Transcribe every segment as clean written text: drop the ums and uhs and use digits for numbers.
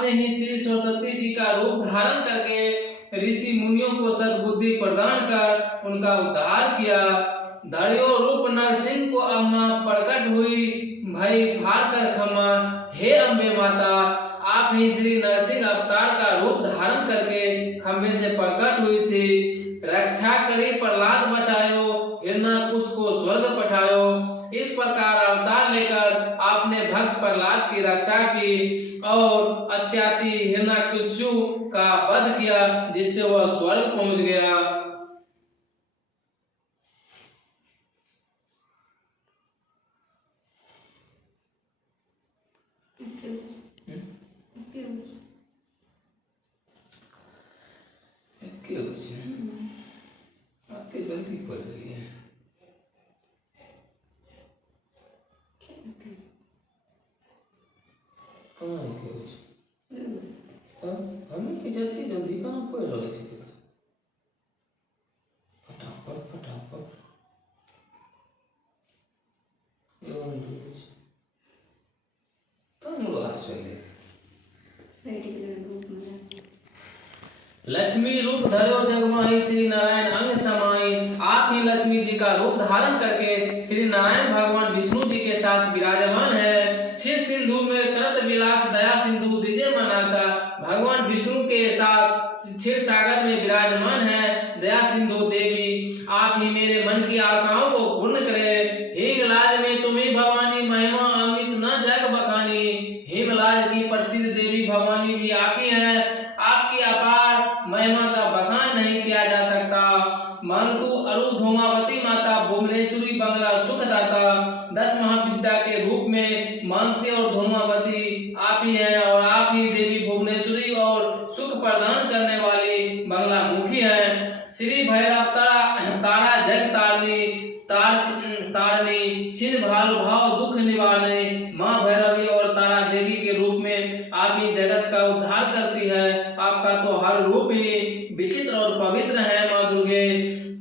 आपने ही श्री सरस्वती जी का रूप धारण करके ऋषि मुनियों को सद्बुद्धि प्रदान कर उनका उद्धार किया। धड़ियो रूप नरसिंह को अम्मा प्रकट हुई, भई फार कर क्षमा, हे अम्बे माता। आप ही श्री नरसिंह अवतार का रूप धारण करके खंभे से प्रकट हुई थी। रक्षा करी प्रहलाद बचायो, हिरण्याकुश को स्वर्ग पठायो। इस प्रकार अवतार लेकर आपने भक्त प्रहलाद की रक्षा की और अत्याति हिरण्याकुशु का वध किया, जिससे वह स्वर्ग पहुंच गया। आपकी गलती पड़ गई है। हमें की जल्दी जल्दी कहाँ पड़ रहा है? फटाफट फटाफट लक्ष्मी रूप धरो जगमाही श्री नारायण अंग समाई। आप ही लक्ष्मी जी का रूप धारण करके श्री नारायण भगवान विष्णु जी के साथ विराजमान है। क्षीर सिंधु में कृत विलास दया सिंधु दिजे मनासा। भगवान विष्णु के साथ क्षीर सागर में विराजमान है दया सिंधु देवी। आप ही मेरे मन की आशाओं को पूर्ण करे। हिंगलाज में तुम्हें भवानी महिमा अमित न जग बखानी। हिंगलाज की प्रसिद्ध देवी भवानी भी आप ही है। आपकी अपार महिमा का बखान नहीं किया जा सकता। मांगतु अरु धूमावती माता भुवनेश्वरी बंगला सुखदाता। 10 महाविद्या के रूप में मांगते और धूमावती आप ही है और आप ही देवी भुवनेश्वरी और सुख प्रदान करने वाली बंगला मुखी है। श्री भैरव तारा जग तारनी छिन्न भालु भाव दुख निवारने। माँ भैरवी और तारा देवी के रूप में आप ही जगत का उद्धार करती है। आपका तो हर रूप ही विचित्र और पवित्र है। माँ दुर्गे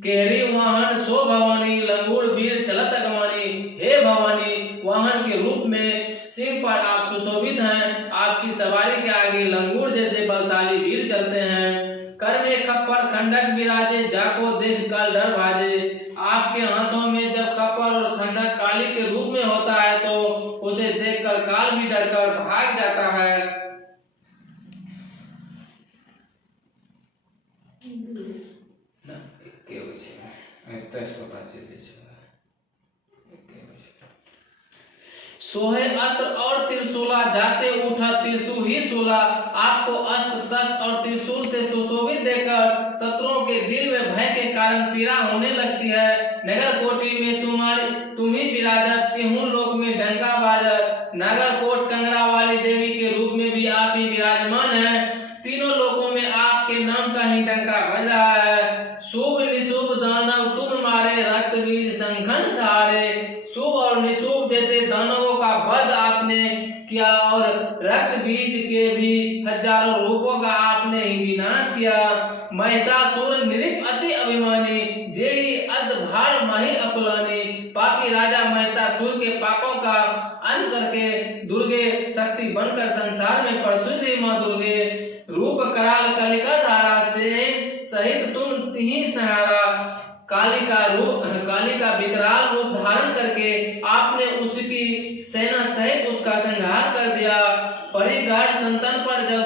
केहरी वाहन सो भवानी लंगूर वीर चलत अगवानी। हे भवानी, वाहन के रूप में सिंह पर आप सुशोभित हैं। आपकी सवारी के आगे लंगूर जैसे बलशाली वीर चलते हैं। कर में खप्पर खंडक विराजे जाको देख काल डर भाजे। आपके हाथों में जब खप्पर और खंडक काली के रूप में होता है तो उसे देखकर काल भी डरकर भाग जाता है। सोहे अस्त्र और त्रिशूला जाते उठा त्रिशूल ही सूला। आपको अस्त्र शस्त्र और त्रिशूल से सुशोभित देखकर शत्रुओं के दिल में भय के कारण पीड़ा होने लगती है। नगर कोटि में तुम ही विराजत, तिहु लोक में डंका बाजत। नगर कोट कंगरा वाली देवी के रूप में भी आप ही विराजमान हैं। तीनों लोकों में आपके नाम का ही डंका बज रहा है। शुभ निशुभ दानव तुम मारे, रक्त बीज संघन सहारे। शुभ और निशुभ जैसे दानवों का वध आपने किया और रक्त बीज के भी हजारों रूपों का आपने ही विनाश किया। महिषासुर निरिप अति अभिमानी, जेई अध भार माही अकुलानी। पापी राजा महिषासुर के पापों का अंत करके दुर्गे शक्ति बनकर संसार में प्रसिद्ध माँ दुर्गे। रूप कराल कलिका धारा से सहित तुम तिहि सहारा। काली का विकराल रूप धारण करके आपने उसकी सेना सहित उसका संहार कर दिया। परिगाढ़ संतन पर जब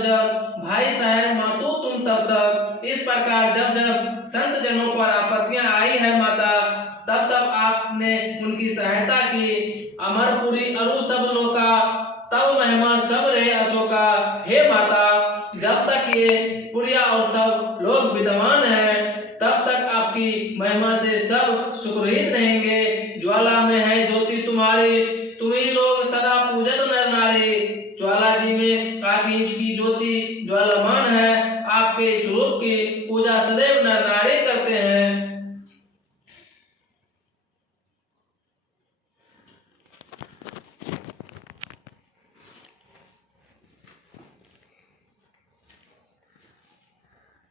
भाई साहेब मातू तुम तब इस प्रकार जब संत जनों पर आपत्तियां आई है माता, तब आपने उनकी सहायता की। अमरपुरी अरु सब लोका, तब महिमा सब रहे अशोका। हे माता, जब तक ये पुरिया और सब लोग विद्यमान हैं तब तक आपकी महिमा से सब सुगृहित रहेंगे। ज्वाला में है ज्योति तुम्हारी, तुम ही लोग